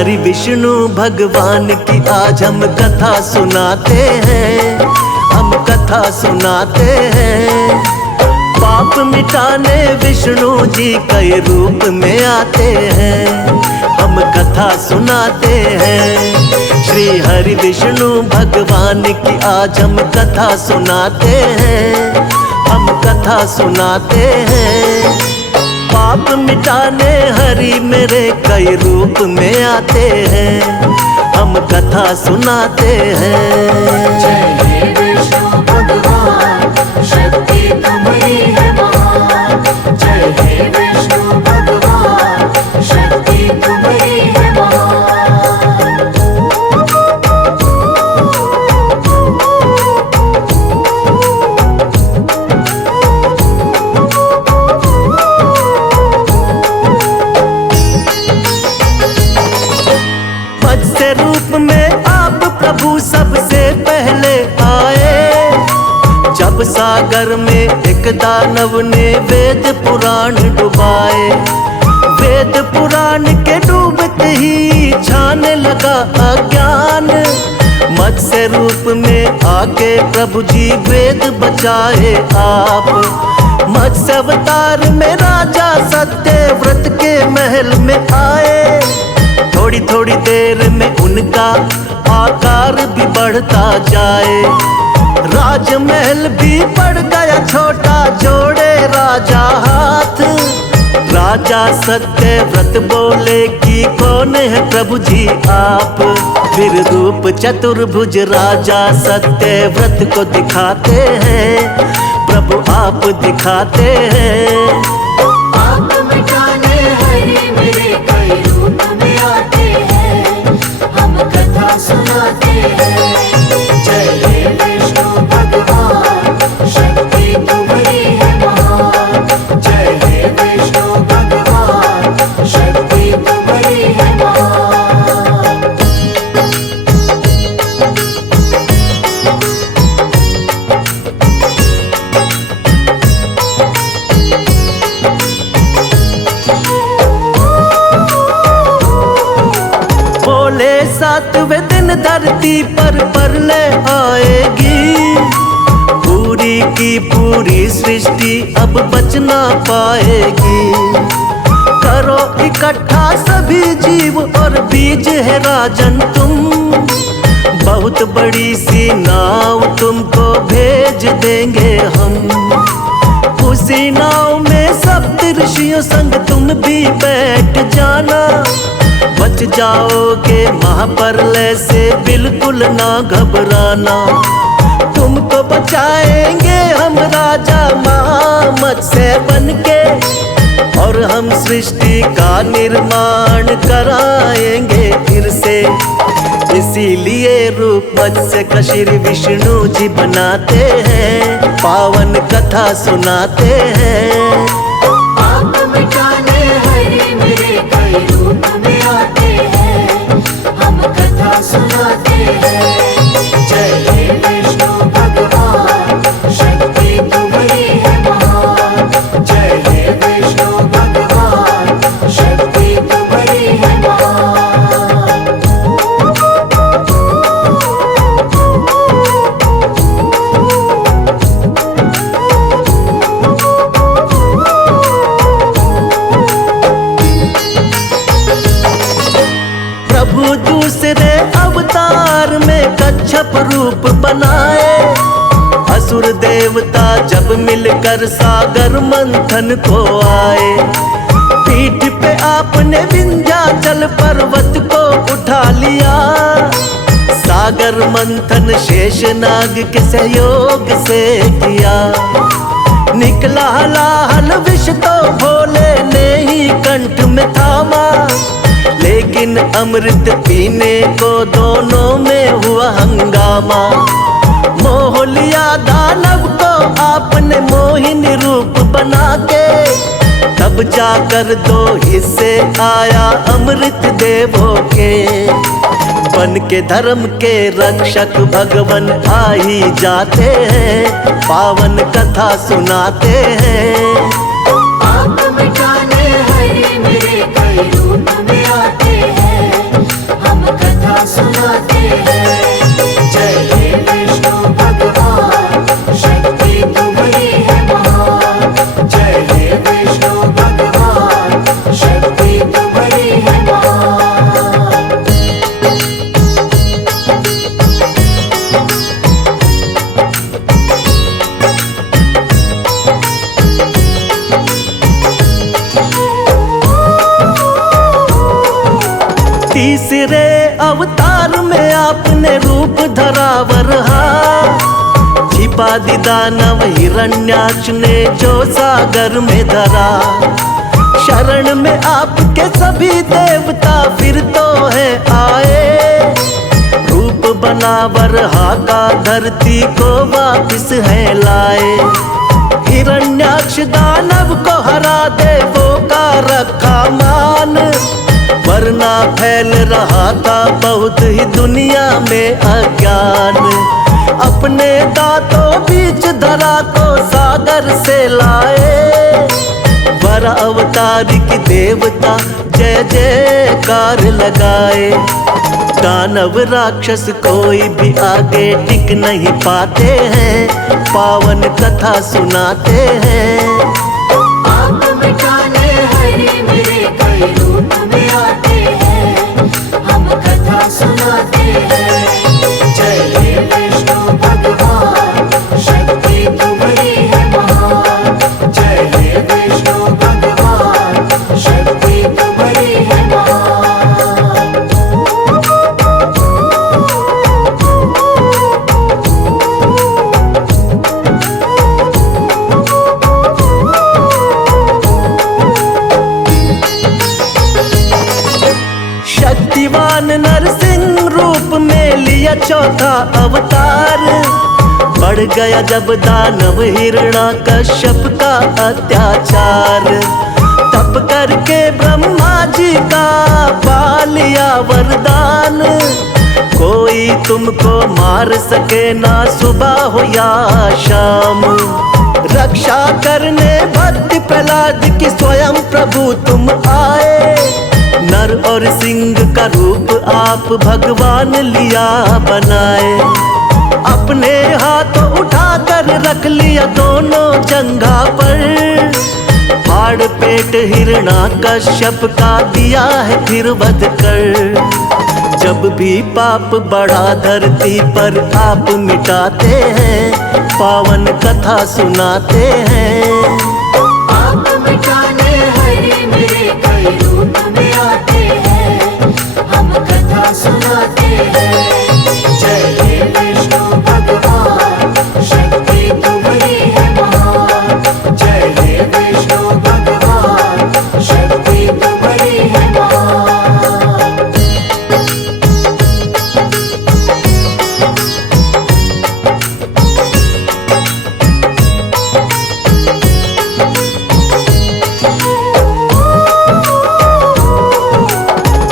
हरि विष्णु भगवान की आज हम कथा सुनाते हैं, हम कथा सुनाते हैं। पाप मिटाने विष्णु जी कई रूप में आते हैं, हम कथा सुनाते हैं। श्री हरि विष्णु भगवान की आज हम कथा सुनाते हैं, हम कथा सुनाते हैं। पाप मिटाने हरि मेरे कई रूप में आते हैं, हम कथा सुनाते हैं। जय हे विष्णु भगवान, शक्ति तुम्हारी है महान। जय हे विष्णु भगवान, शक्ति तुम्हारी है महान। मत्स्य रूप में आप प्रभु सबसे पहले आए, जब सागर में एक दानव ने वेद पुराण डुबाए। वेद पुराण के डूबते ही छाने लगा अज्ञान, मत्स्य रूप में आके प्रभु जी वेद बचाए आप। मत्स्य अवतार में राजा सत्यव्रत के महल में आए, थोड़ी थोड़ी देर में उनका आकार भी बढ़ता जाए। राजमहल भी बढ़ गया छोटा, जोड़े राजा हाथ। राजा सत्यव्रत बोले कि कौन है प्रभु जी आप। फिर रूप चतुर्भुज राजा सत्यव्रत को दिखाते हैं, प्रभु आप दिखाते हैं। पाप मिटाने हरि मेरे कई रूप में आते हैं, हम कथा सुनाते हैं। जय हे विष्णु भगवान, शक्ति तुम्हारी है महान। जय हे विष्णु भगवान, शक्ति तुम्हारी है महान। बोले सातवें दिन धरती पर प्रलय आएगी, पूरी की पूरी सृष्टि अब बच ना पाएगी। करो इकट्ठा सभी जीव और बीज है राजन तुम, बहुत बड़ी सी नाव तुमको भेज देंगे हम। उसी नाव में सप्त ऋषियों संग तुम भी बैठ जाना, बच जाओगे महाप्रलय से बिल्कुल ना घबराना। तुमको बचाएंगे हम राजा मत्स्य बनके, और हम सृष्टि का निर्माण कराएंगे फिर से। इसीलिए रूप मत्स्य का श्री विष्णु जी बनाते हैं, पावन कथा सुनाते हैं। पाप मिटाने हरि मेरे कई रूप में आते हैं, हम कथा सुनाते हैं। जय हे विष्णु भगवान, शक्ति तुम्हारी है महान। जय हे विष्णु भगवान, शक्ति तुम्हारी है महान। प्रभु दूसरे अवतार में कच्छप रूप बनाए, असुर देवता जब मिलकर सागर मंथन को आए। पीठ पे आपने विंध्याचल पर्वत को उठा लिया, सागर मंथन शेषनाग के सहयोग से किया। निकला हलाहल विष तो भोले ने ही कंठ में थामा, लेकिन अमृत पीने को दोनों में हुआ हंगामा। मोह लिया दानव को आपने मोहिनी रूप बना के, तब जाकर दो हिस्से आया अमृत देवों के। बन के धर्म के रक्षक भगवन आ ही जाते हैं, पावन कथा सुनाते हैं। पाप मिटाने हरि मेरे कई रूप में आते हैं, तीसरे अवतार में आपने रूप धरा वरहा, छिपा दी दानव हिरण्याक्ष ने जो सागर में धरा। शरण में आपके सभी देवता फिर तो है आए, रूप बना वरहा का धरती को वापिस है लाए। हिरण्याक्ष दानव को हरा देवों का रखा मान, वरना फैल रहा था बहुत ही दुनिया में अज्ञान। अपने दांतों बीच धरा को सागर से लाए, वर अवतार की देवता जय जयकार लगाए। दानव राक्षस कोई भी आगे टिक नहीं पाते हैं, पावन कथा सुनाते हैं। आप मिटाने हरि मेरे कई रूप में आते हैं, हम कथा सुनाते हैं। जय हे विष्णु भगवान, शक्ति तुम्हारी है महान। जय हे विष्णु भगवान, शक्ति तुम्हारी है महान। शक्तिवान नरसिंह रूप में लिया चौथा अवतार, बढ़ गया जब दानव हिरण्याकश्यप का अत्याचार। तप करके ब्रह्मा जी का पा लिया वरदान, कोई तुमको मार सके ना सुबह हो या शाम। रक्षा करने भक्त प्रहलाद की स्वयं प्रभु तुम आए, नर और सिंह का रूप आप भगवान लिया बनाए। अपने हाथों उठाकर रख लिया दोनों जंघा पर, फाड़ पेट हिरण्याकश्यप का दिया है फिर वध कर। जब भी पाप बढ़ा धरती पर आप मिटाते हैं, पावन कथा सुनाते हैं। आप मिटाने हरि मेरे कई रूप में आते हैं, हम कथा सुनाते हैं। जय हे विष्णु भगवान, शक्ति तुम्हारी है महान। जय हे विष्णु भगवान, शक्ति तुम्हारी है महान।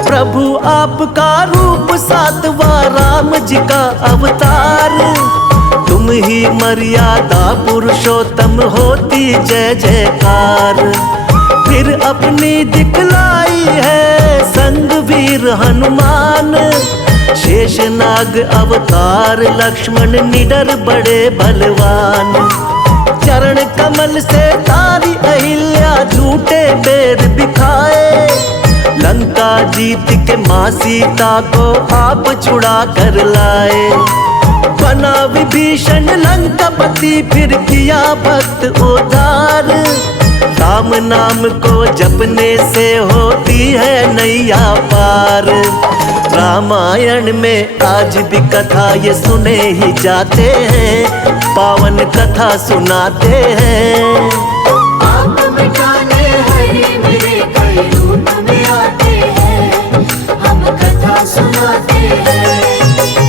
प्रभु आपका रूप सातवां राम जी का अवतार, तुम ही मर्यादा पुरुषोत्तम होती जय जयकार। फिर अपनी दिखलाई है संग वीर हनुमान, शेषनाग अवतार लक्ष्मण निडर बड़े बलवान। चरण कमल से तारी अहिल्या झूठे बेर बिखाए, लंका जीत के माँ सीता को आप छुड़ा कर लाए। बना विभीषण लंकापति फिर किया भक्त उद्धार, राम नाम को जपने से होती है नैया पार। रामायण में आज भी कथा ये सुने ही जाते हैं, पावन कथा सुनाते हैं। आप मिटाने हरि मेरे कई रूप में आते हैं, हम कथा सुनाते हैं।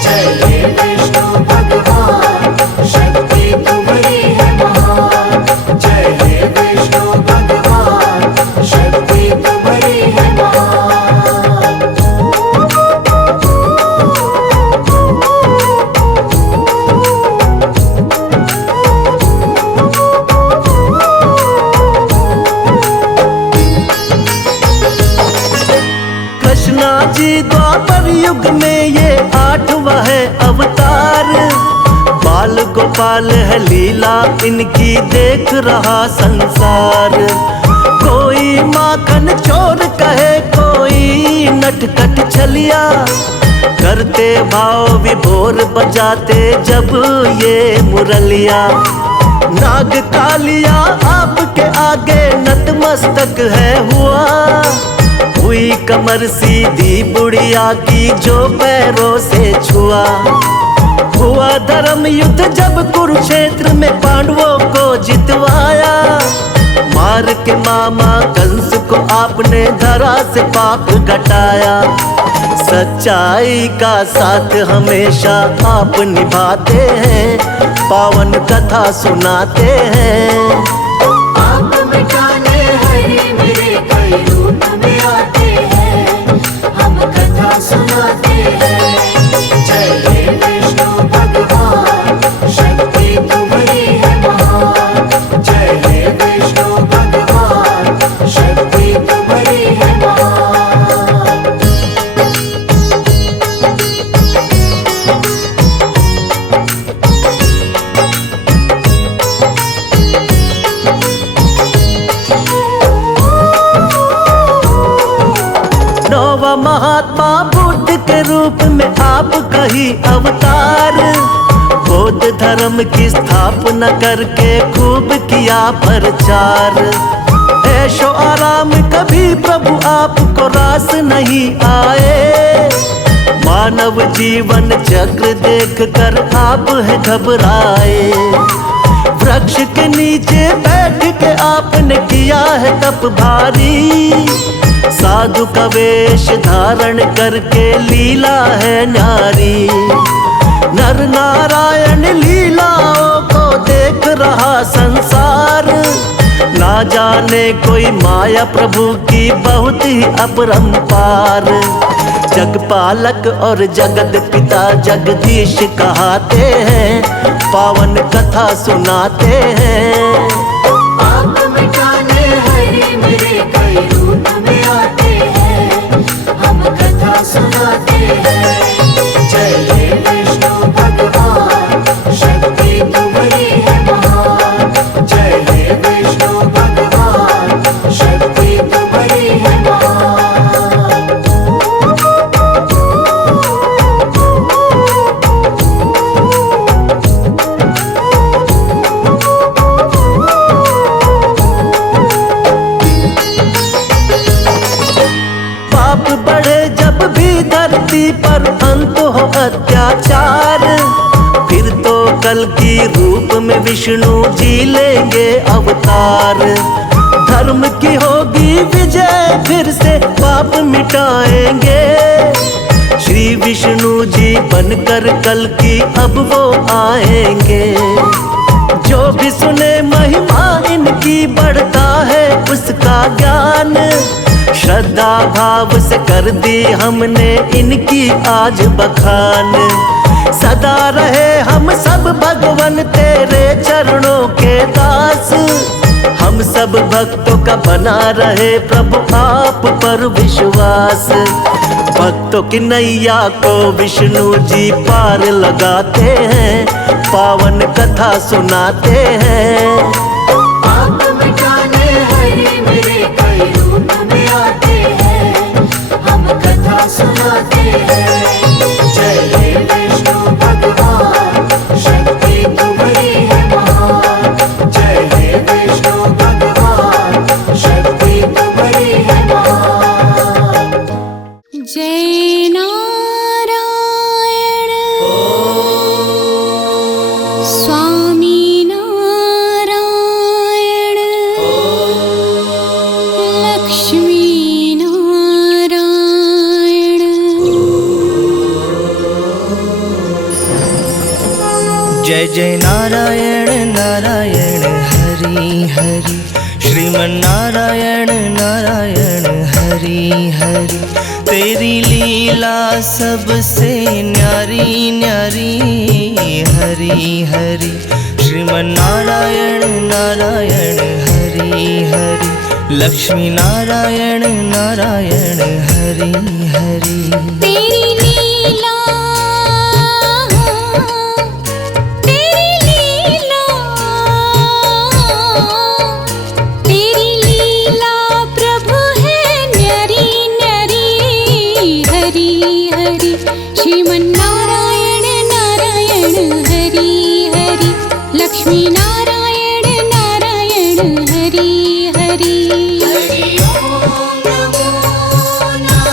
जय हे विष्णु भगवान, शक्ति तुम्हारी है महान। जय हे विष्णु भगवान, शक्ति तुम्हारी है महान। कृष्णा जी द्वापर युग में ये 8वां है अवतार, बाल गोपाल है लीला इनकी देख रहा संसार। कोई माखन चोर कहे कोई नटखट छलिया, करते भाव विभोर बजाते जब ये मुरलिया। नाग कालिया आपके आगे नतमस्तक है हुआ, हुई कमर सीधी बुढ़िया की जो पैरों से छुआ। हुआ धर्म युद्ध जब कुरुक्षेत्र में पांडवों को जितवाया। मार के मामा कंस को आपने धरा से पाप घटाया। सच्चाई का साथ हमेशा आप निभाते हैं, पावन कथा सुनाते हैं। आप मिटाने हरि मेरे कई रूप में आते हैं, हम कथा सुनाते हैं। जय हे विष्णु भगवान, शक्ति तुम्हारी है महान। जय हे विष्णु भगवान, शक्ति तुम्हारी है महान। नौवा महात्मा बुद्ध के रूप में आप कही अवतार। बौद्ध धर्म की स्थापना करके खूब किया प्रचार। ऐशो आराम कभी प्रभु आपको रास नहीं आए। मानव जीवन चक्र देख कर आप है घबराए। वृक्ष के नीचे बैठ के आपने किया है तप भारी। साधु का वेश धारण करके लीला है न्यारी। नर नारायण लीलाओं को देख रहा संसार। ना जाने कोई माया प्रभु की बहुत ही अपरंपार। जगपालक और जगत पिता जगदीश कहाते हैं, पावन कथा सुनाते हैं। आप मिटाने हरि मेरे कई रूप में आते हैं, हम कथा सुनाते हैं। जय हे विष्णु भगवान, शक्ति तुम्हारी है महान। जय हे विष्णु भगवान, शक्ति तुम्हारी है महान। पाप बढ़े जब भी धरती पर अंत हो अत्याचार। फिर तो कल की रूप में विष्णु जी लेंगे अवतार। धर्म की होगी विजय, फिर से पाप मिटाएंगे। श्री विष्णु जी बनकर कल की अब वो आएंगे। जो भी सुने महिमा इनकी बढ़ता है उसका ज्ञान। श्रद्धा भाव से कर दी हमने इनकी आज बखान। सदा रहे हम सब भगवन तेरे चरणों के दास। हम सब भक्तों का बना रहे प्रभु आप पर विश्वास। भक्तों की नैया को विष्णु जी पार लगाते हैं, पावन कथा सुनाते हैं। आप मिटाने हरि मेरे कई रूप में आते हैं, हम कथा सुनाते हैं। जय हे विष्णु भगवान, शक्ति तुम्हारी है महान। जय हे विष्णु भगवान, शक्ति तुम्हारी है महान। जय नारायण स्वामी नारायण लक्ष्मी नारायण। जय जय नारायण नारायण हरि हरि। श्रीमन्नारायण नारायण हरि हरि। तेरी लीला सबसे न्यारी न्यारी हरि हरि। श्रीमन्नारायण नारायण हरि हरि। लक्ष्मी नारायण नारायण हरि हरि। तेरी लीला प्रभु है न्यारी न्यारी हरि हरि। श्रीमन्नारायण नारायण हरि हरि। लक्ष्मी नारायण नारायण हरि हरि। हरि ओम नमो नारायणाय।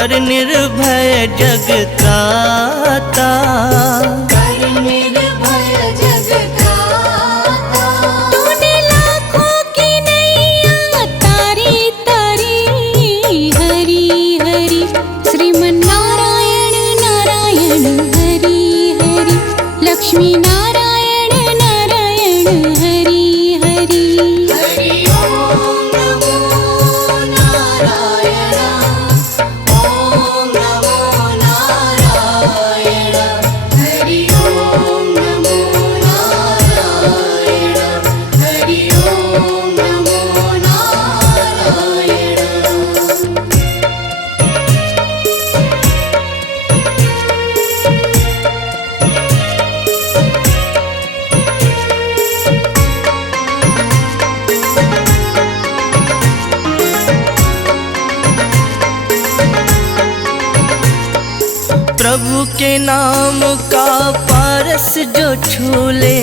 कर निर्भय जग त्राता। कर निर्भय जग त्राता। तूने लाखों की नैया तारी तारी। हरि हरि श्रीमन्नारायण नारायण हरि हरि। लक्ष्मी नारायण नारायण हरि हरि। हरि ओम नमो नारायण। ओम नमो नारायण। हरि ओम नमो नारायण। हरि ओम नमो नारायण। प्रभु के नाम का पारस जो छू ले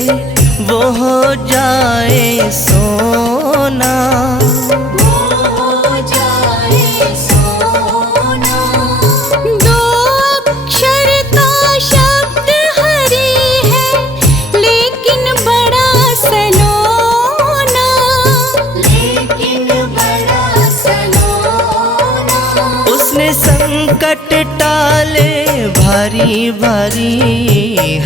वो हो जाए सोना। वो हो जाए सोना। दो अक्षर का शब्द हरि है लेकिन बड़ा सलोना। लेकिन बड़ा सलोना। उसने संकट टाले भारी भारी।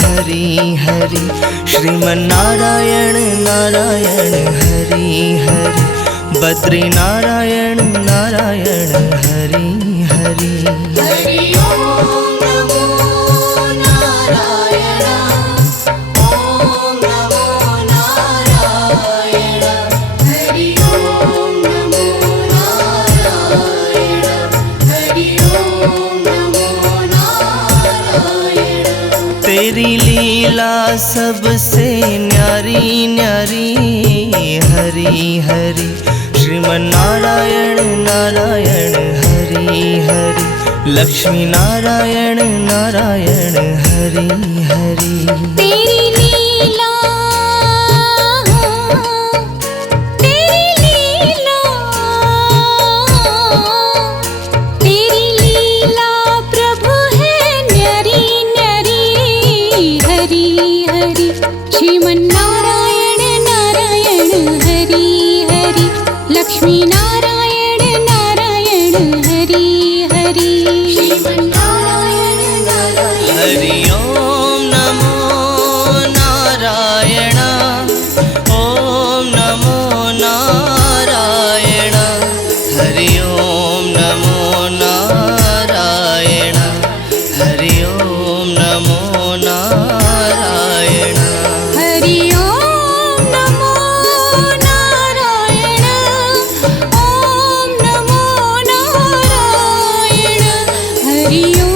हरि हरि श्रीमन्नारायण नारायण हरि हरि। बद्री नारायण नारायण हरि हरि। हरि ओम नमो नारायण। ओम नमो नारायण। हरि ओम नमो नारायण। हरि ओम नमो नारायण। तेरी लीला सबसे न्यारी न्यारी। हरि हरि श्रीमन्नारायण नारायण हरि हरि। लक्ष्मी नारायण नारायण हरि हरि। तेरी लीला तेरी लीला तेरी लीला प्रभु है न्यारी न्यारी। हरि हरि श्रीमन्नारायण नारायण हरि हरि। लक्ष्मी नारायण नारायण हरि हरि। श्रीमन्नारायण नारायण। हरि ओम नमो नारायण। ओम नमो नारायण। हरि ओम नमो नारायण। हरि ओम नमो नारायण। हरि ओम नमो नारायण। ओम नमो नारायण। हरि ओम